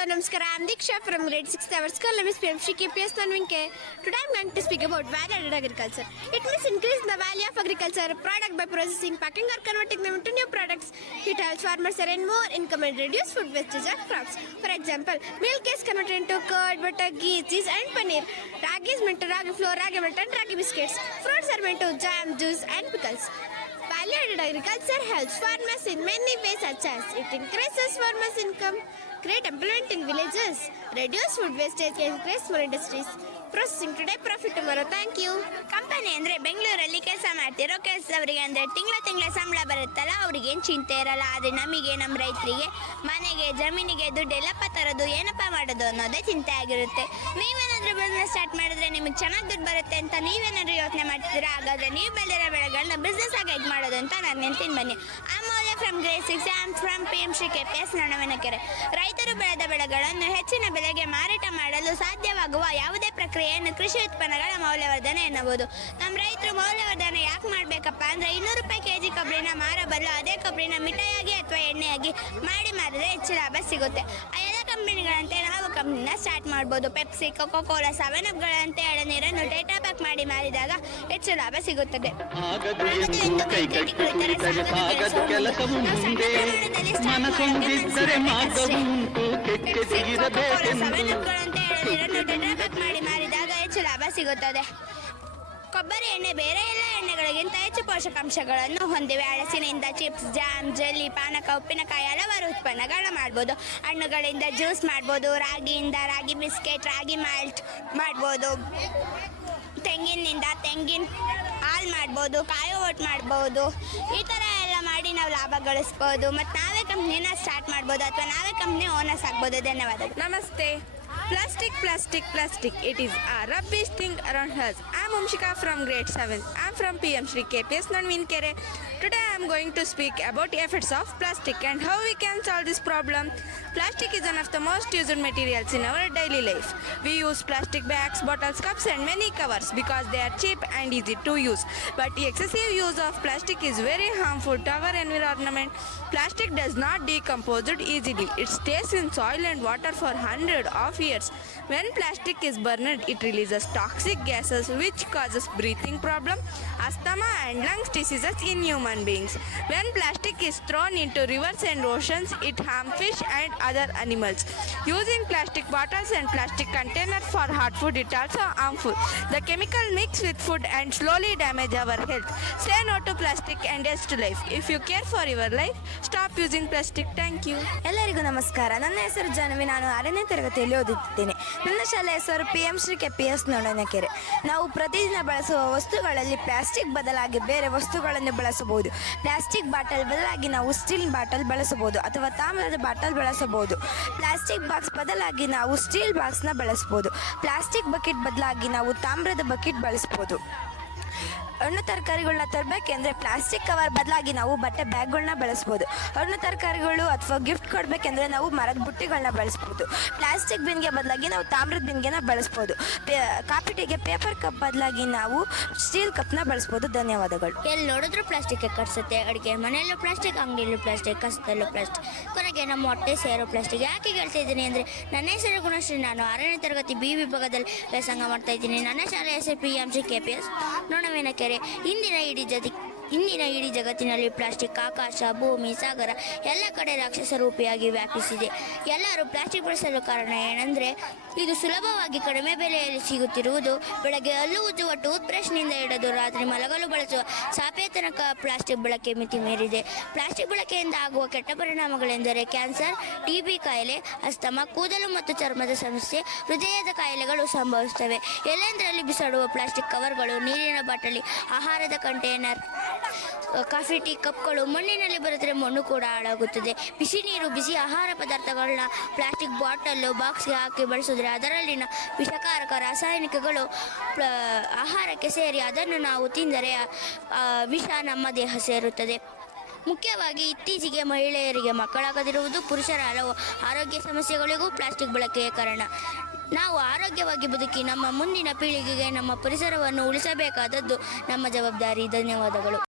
Hello, Namaskar. I'm Diksha from grade 6th our school. Name is PMC KPS Nanvinke. Today I'm going to speak about value-added agriculture. It means increase the value of agriculture product by processing, packing or converting them into new products. It helps farmers earn more income and reduce food wastage of crops. For example, milk is converted into curd, butter, ghee, cheese and paneer. Ragi is meant to ragi flour, ragi malt and ragi biscuits. Fruits are meant to jam, juice and pickles. Value-added agriculture helps farmers in many ways such as it increases farmers' income, create employment in villages, reduce food wastage, and create more industries. Processing today, profit tomorrow. Thank you. Company ಅಂದರೆ ಬೆಂಗಳೂರಲ್ಲಿ ಕೆಲಸ ಮಾಡ್ತಿರೋ ಕೆಲಸದವರಿಗೆ ಅಂದರೆ ತಿಂಗಳ ಸಂಬಳ ಬರುತ್ತಲ್ಲ ಅವ್ರಿಗೇನು ಚಿಂತೆ ಇರಲ್ಲ. ಆದರೆ ನಮಗೆ ನಮ್ಮ ರೈತರಿಗೆ ಮನೆಗೆ ಜಮೀನಿಗೆ ದುಡ್ಡೆಲ್ಲಪ್ಪ ತರೋದು ಏನಪ್ಪ ಮಾಡೋದು ಅನ್ನೋದೇ ಚಿಂತೆ ಆಗಿರುತ್ತೆ. ನೀವೇನಾದರೂ ಬಿಸ್ನೆಸ್ ಸ್ಟಾರ್ಟ್ ಮಾಡಿದ್ರೆ ನಿಮಗೆ ಚೆನ್ನಾಗಿ ದುಡ್ಡು ಬರುತ್ತೆ ಅಂತ ನೀವೇನಾದರೂ ಯೋಚನೆ ಮಾಡ್ತಿದ್ದೀರಾ? ಹಾಗಾದರೆ ನೀವು ಬೆಳೆದಿರೋ ಬೆಳೆಗಳನ್ನ ಬಿಸ್ನೆಸ್ ಆಗಿ ಹೇಗೆ ಮಾಡೋದು ಅಂತ ನಾನು ಹೇಳ್ತೀನಿ ಬನ್ನಿ. Amulya from grade 6 am from PMC KPS Nonavinakere. ರೈತರು ಬೆಳೆದ ಬೆಳೆಗಳನ್ನು ಹೆಚ್ಚಿನ ಬೆಲೆಗೆ ಮಾರಾಟ ಮಾಡಲು ಸಾಧ್ಯವಾಗುವ ಯಾವುದೇ ಪ್ರಕ್ರಿಯೆಯನ್ನು ಕೃಷಿ ಉತ್ಪನ್ನಗಳ ಮೌಲ್ಯವರ್ಧನೆ ಎನ್ನಬಹುದು. ನಮ್ಮ ರೈತರು ಮೌಲ್ಯವರ್ಧನೆ ಯಾಕೆ ಮಾಡಬೇಕಪ್ಪ ಅಂದರೆ 200 ರೂಪಾಯಿ KG ಕೊಬ್ಬರಿನ ಮಾರಬಲ್ಲ ಅದೇ ಕೊಬ್ಬರಿನ ಮಿಠಾಯಿಯಾಗಿ ಅಥವಾ ಎಣ್ಣೆಯಾಗಿ ಮಾಡಿ ಮಾರಿದ್ರೆ ಹೆಚ್ಚು ಲಾಭ ಸಿಗುತ್ತೆ. ಆ ಎಲ್ಲ ಕಂಪನಿಗಳಂತೆ ನಾವು ಕಂಪ್ನಿನ ಸ್ಟಾರ್ಟ್ ಮಾಡ್ಬೋದು. ಪೆಪ್ಸಿ, ಕೊಕೋ ಕೋಲಾ, 7 ಎಳನೀರನ್ನು ಡೇಟಾ ಪ್ಯಾಕ್ ಮಾಡಿ ಮಾರಿದಾಗ ಹೆಚ್ಚು ಲಾಭ ಸಿಗುತ್ತದೆ. ಮಾಡಿ ಮಾರಿದಾಗ ಹೆಚ್ಚು ಲಾಭ ಸಿಗುತ್ತದೆ. ಕೊಬ್ಬರಿ ಎಣ್ಣೆ ಬೇರೆ ಎಲ್ಲ ಎಣ್ಣೆಗಳಿಗಿಂತ ಹೆಚ್ಚು ಪೋಷಕಾಂಶಗಳನ್ನು ಹೊಂದಿವೆ. ಹಲಸಿನಿಂದ ಚಿಪ್ಸ್, ಜಾಮ್, ಜೆಲ್ಲಿ, ಪಾನಕ, ಉಪ್ಪಿನಕಾಯಿ ಹಲವಾರು ಉತ್ಪನ್ನಗಳನ್ನ ಮಾಡ್ಬೋದು. ಹಣ್ಣುಗಳಿಂದ ಜ್ಯೂಸ್ ಮಾಡ್ಬೋದು. ರಾಗಿಯಿಂದ ರಾಗಿ ಬಿಸ್ಕೆಟ್, ರಾಗಿ ಮಾಲ್ಟ್ ಮಾಡ್ಬೋದು. ತೆಂಗಿನಿಂದ ತೆಂಗಿನ ಹಾಲು ಮಾಡ್ಬೋದು, ಕಾಯಿ ಒಟ್ಟು ಮಾಡ್ಬೋದು. ಈ ಥರ ಎಲ್ಲ ಮಾಡಿ ನಾವು ಲಾಭ ಗಳಿಸ್ಬೋದು. ಮತ್ತು ನಾವೇ ಕಂಪ್ನಿನ ಸ್ಟಾರ್ಟ್ ಮಾಡ್ಬೋದು ಅಥವಾ ನಾವೇ ಕಂಪ್ನಿ ಓನರ್ಸ್ ಆಗ್ಬೋದು. ಧನ್ಯವಾದಗಳು. Namaste. Plastic. It is a rubbish thing around us. I'm Umshika from grade 7. I'm from PMC KPS Nanvinkere. Today I'm going to speak about the effects of plastic and how we can solve this problem. Plastic is one of the most used materials in our daily life. We use plastic bags, bottles, cups and many covers because they are cheap and easy to use. But the excessive use of plastic is very harmful to our environment. Plastic does not decompose easily. It stays in soil and water for hundreds of years. When plastic is burned, it releases toxic gases which causes breathing problem, asthma and lungs diseases in human beings. When plastic is thrown into rivers and oceans, it harms fish and other animals. Using plastic bottles and plastic containers for hot food is also harmful. The chemical mix with food and slowly damage our health. Say no to plastic and yes to life. If you care for your life, stop using plastic. Thank you. ಎಲ್ಲರಿಗೂ ನಮಸ್ಕಾರ. ನನ್ನ ಹೆಸರು ಜಾನ್ವಿ. ನಾನು 6ನೇ ತರಗತಿಯಲ್ಲಿ ಓದುತ್ತಿದ್ದೇನೆ. ನನ್ನ ಶಾಲೆ ಹೆಸರು PMC KPS ನೊಣವಿನಕೆರೆ. ನಾವು ಪ್ರತಿದಿನ ಬಳಸುವ ವಸ್ತುಗಳಲ್ಲಿ ಪ್ಲಾಸ್ಟಿಕ್ ಬದಲಾಗಿ ಬೇರೆ ವಸ್ತುಗಳನ್ನು ಬಳಸಬಹುದು. ಪ್ಲಾಸ್ಟಿಕ್ ಬಾಟಲ್ ಬದಲಾಗಿ ನಾವು ಸ್ಟೀಲ್ ಬಾಟಲ್ ಬಳಸಬಹುದು ಅಥವಾ ತಾಮ್ರದ ಬಾಟಲ್ ಬಳಸಬಹುದು. ಪ್ಲಾಸ್ಟಿಕ್ ಬಾಕ್ಸ್ ಬದಲಾಗಿ ನಾವು ಸ್ಟೀಲ್ ಬಾಕ್ಸ್ನ ಬಳಸಬಹುದು. ಪ್ಲಾಸ್ಟಿಕ್ ಬಕೆಟ್ ಬದಲಾಗಿ ನಾವು ತಾಮ್ರದ ಬಕೆಟ್ ಬಳಸಬಹುದು. ಹಣ್ಣು ತರಕಾರಿಗಳನ್ನ ತರಬೇಕೆಂದರೆ ಪ್ಲಾಸ್ಟಿಕ್ ಕವರ್ ಬದಲಾಗಿ ನಾವು ಬಟ್ಟೆ ಬ್ಯಾಗ್ಗಳನ್ನ ಬಳಸ್ಬೋದು. ಹಣ್ಣು ತರಕಾರಿಗಳು ಅಥವಾ ಗಿಫ್ಟ್ ಕೊಡಬೇಕೆಂದರೆ ನಾವು ಮರದ ಬುಟ್ಟಿಗಳನ್ನ ಬಳಸ್ಬೋದು. ಪ್ಲಾಸ್ಟಿಕ್ ಬಿನ್ಗೆ ಬದಲಾಗಿ ನಾವು ತಾಮ್ರದ ಬಿನ್ಗೆನ ಬಳಸ್ಬೋದು. ಕಾಫಿ ಟೀಗೆ ಪೇಪರ್ ಕಪ್ ಬದಲಾಗಿ ನಾವು ಸ್ಟೀಲ್ ಕಪ್ನ ಬಳಸ್ಬೋದು. ಧನ್ಯವಾದಗಳು. ಎಲ್ಲಿ ನೋಡಿದ್ರು ಪ್ಲಾಸ್ಟಿಕ್ ಕಟ್ಸುತ್ತೆ. ಅಡುಗೆ ಮನೆಯಲ್ಲೂ ಪ್ಲಾಸ್ಟಿಕ್, ಅಂಗಡಿಯಲ್ಲೂ ಪ್ಲಾಸ್ಟಿಕ್, ಕಸದಲ್ಲೂ ಪ್ಲಾಸ್ಟಿಕ್, ಕೊನೆಗೆ ನಮ್ಮ ಹೊಟ್ಟೆ ಸೇರೋ ಪ್ಲಾಸ್ಟಿಕ್. ಯಾಕೆ ಹೇಳ್ತಾ ಇದ್ದೀನಿ ಅಂದರೆ ನನ್ನ ಹೆಸರು ಗುಣಶ್ರೀ. ನಾನು 6ನೇ ತರಗತಿ B ವಿಭಾಗದಲ್ಲಿ ವ್ಯಾಸಂಗ ಮಾಡ್ತಾ ಇದ್ದೀನಿ. ನನ್ನ ಶಾಲೆ ಹೆಸರು PMC KPS ನೊಣವಿನಕೆರೆ. ಇಂದಿನ ಇಡೀ ಜಗತ್ತಿನಲ್ಲಿ ಪ್ಲಾಸ್ಟಿಕ್ ಆಕಾಶ, ಭೂಮಿ, ಸಾಗರ ಎಲ್ಲ ಕಡೆ ರಾಕ್ಷಸ ರೂಪಿಯಾಗಿ ವ್ಯಾಪಿಸಿದೆ. ಎಲ್ಲರೂ ಪ್ಲಾಸ್ಟಿಕ್ ಬಳಸಲು ಕಾರಣ ಏನೆಂದರೆ ಇದು ಸುಲಭವಾಗಿ ಕಡಿಮೆ ಬೆಲೆಯಲ್ಲಿ ಸಿಗುತ್ತಿರುವುದು. ಬೆಳಗ್ಗೆ ಹಲ್ಲು ಉಜ್ಜುವ ಟೂತ್ ಬ್ರಷ್ನಿಂದ ಹಿಡಿದು ರಾತ್ರಿ ಮಲಗಲು ಬಳಸುವ ಸಾಪೆ ತನಕ ಪ್ಲಾಸ್ಟಿಕ್ ಬಳಕೆ ಮಿತಿ ಮೀರಿದೆ. ಪ್ಲಾಸ್ಟಿಕ್ ಬಳಕೆಯಿಂದ ಆಗುವ ಕೆಟ್ಟ ಪರಿಣಾಮಗಳೆಂದರೆ ಕ್ಯಾನ್ಸರ್, TB ಕಾಯಿಲೆ, ಅಸ್ತಮಾ, ಕೂದಲು ಮತ್ತು ಚರ್ಮದ ಸಮಸ್ಯೆ, ಹೃದಯದ ಕಾಯಿಲೆಗಳು ಸಂಭವಿಸುತ್ತವೆ. ಎಲ್ಲೆಂದರಲ್ಲಿ ಬಿಸಾಡುವ ಪ್ಲಾಸ್ಟಿಕ್ ಕವರ್ಗಳು, ನೀರಿನ ಬಾಟಲಿ, ಆಹಾರದ ಕಂಟೈನರ್, ಕಾಫಿ ಟೀ ಕಪ್ಗಳು ಮಣ್ಣಿನಲ್ಲಿ ಬರೆದರೆ ಮಣ್ಣು ಕೂಡ ಹಾಳಾಗುತ್ತದೆ. ಬಿಸಿ ನೀರು, ಬಿಸಿ ಆಹಾರ ಪದಾರ್ಥಗಳನ್ನ ಪ್ಲಾಸ್ಟಿಕ್ ಬಾಟಲ್ಲು, ಬಾಕ್ಸ್ಗೆ ಹಾಕಿ ಬಳಸಿದ್ರೆ ಅದರಲ್ಲಿನ ವಿಷಕಾರಕ ರಾಸಾಯನಿಕಗಳು ಆಹಾರಕ್ಕೆ ಸೇರಿ ಅದನ್ನು ನಾವು ತಿಂದರೆ ವಿಷ ನಮ್ಮ ದೇಹ ಸೇರುತ್ತದೆ. ಮುಖ್ಯವಾಗಿ ಇತ್ತೀಚೆಗೆ ಮಹಿಳೆಯರಿಗೆ ಮಕ್ಕಳಾಗದಿರುವುದು, ಪುರುಷರ ಹಲವು ಆರೋಗ್ಯ ಸಮಸ್ಯೆಗಳಿಗೂ ಪ್ಲಾಸ್ಟಿಕ್ ಬಳಕೆಯ ಕಾರಣ. ನಾವು ಆರೋಗ್ಯವಾಗಿ ಬದುಕಿ ನಮ್ಮ ಮುಂದಿನ ಪೀಳಿಗೆಗೆ ನಮ್ಮ ಪರಿಸರವನ್ನು ಉಳಿಸಬೇಕಾದದ್ದು ನಮ್ಮ ಜವಾಬ್ದಾರಿ. ಧನ್ಯವಾದಗಳು.